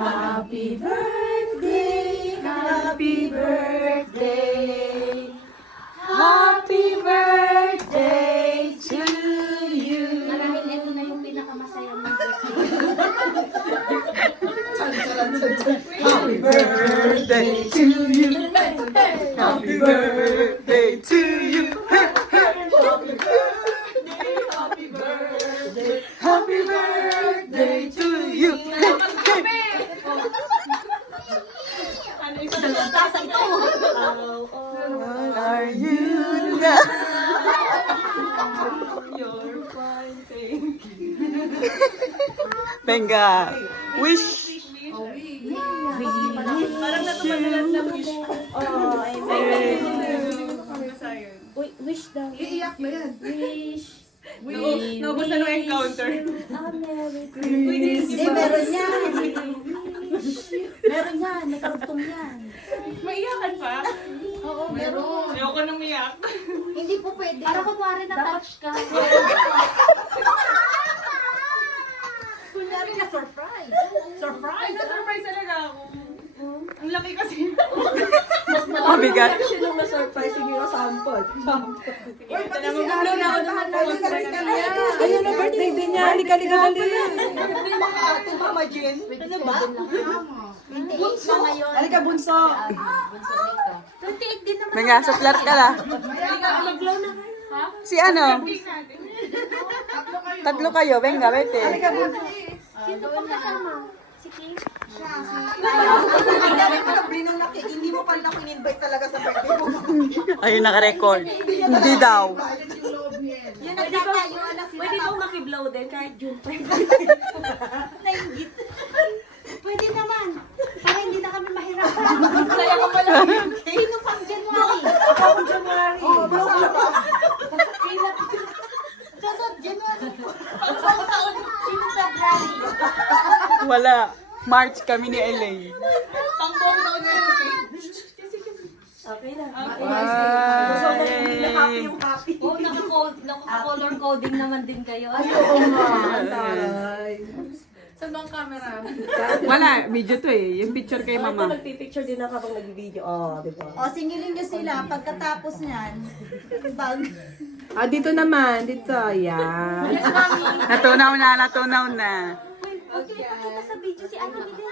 Happy birthday, happy birthday, happy birthday to you. Marahil ito na yung pinakamasaya mong birthday. Happy birthday to you. Happy birthday to you. Happy birthday, happy birthday, happy birthday to you. What are you now? You're fine, thank you. Venga, wish. Parang natumagalad na wish. Oh, wish daw. Iiyak ba yan? Wish. Naubos na nung encounter. A Merry Christmas. Hindi, meron yan. Meron yan. May karugtong yan. Maiyakan pa? Oo, meron. Ayoko nang umiyak. Hindi po pwede. Para kunwari na-touch ka. Kunyari na surprise. Surprise! Na-surprise talaga ako. Ang laki kasi. Mabigat. Siya nung na-surprise, sige ko sampot. Uy, pati si Naguglo na ako Ate, naman. halika na. Ayun na birthday din niya. Halika, dali. Ate Mama Jen. Ano ba? Hindi, siya ngayon. Halika, bunso. Bunso dito. 28 din naman. Venga, suplar ka la. Mag-glow na kayo. Ha? Si ano? Birthday natin. Tatlo kayo, venga, vete. Sino pang kasama? Si Kate? Ang dami ko na brinanaki. Hindi mo pala ako in-invite talaga sa birthday mo. Ayun, naka-record. Hindi daw. Yun ang tatayo. Pwede daw makiblow din kahit June 5. Nainggit. Pwede naman. Para hindi na kami mahirapan. Kaya ko pala. Sino pang January? Ako January. Oo, basta ba? Sunod, January. Sino February? Wala. March kami ni Elaine. Pang buong taon na yun. Okay na. Wow. Happy yung happy. Oo, naka-color coding naman din kayo. Saan bang camera? Wala, video to eh. Yung picture kay mama. Nagpipicture din ako habang nag-video. Oh, di ba? O, singilin nyo sila. Pagkatapos niyan, bag. Ah, dito naman. Dito. Yan. Natunaw na, natunaw na. Okay, pakita sa video si Ana Miguel.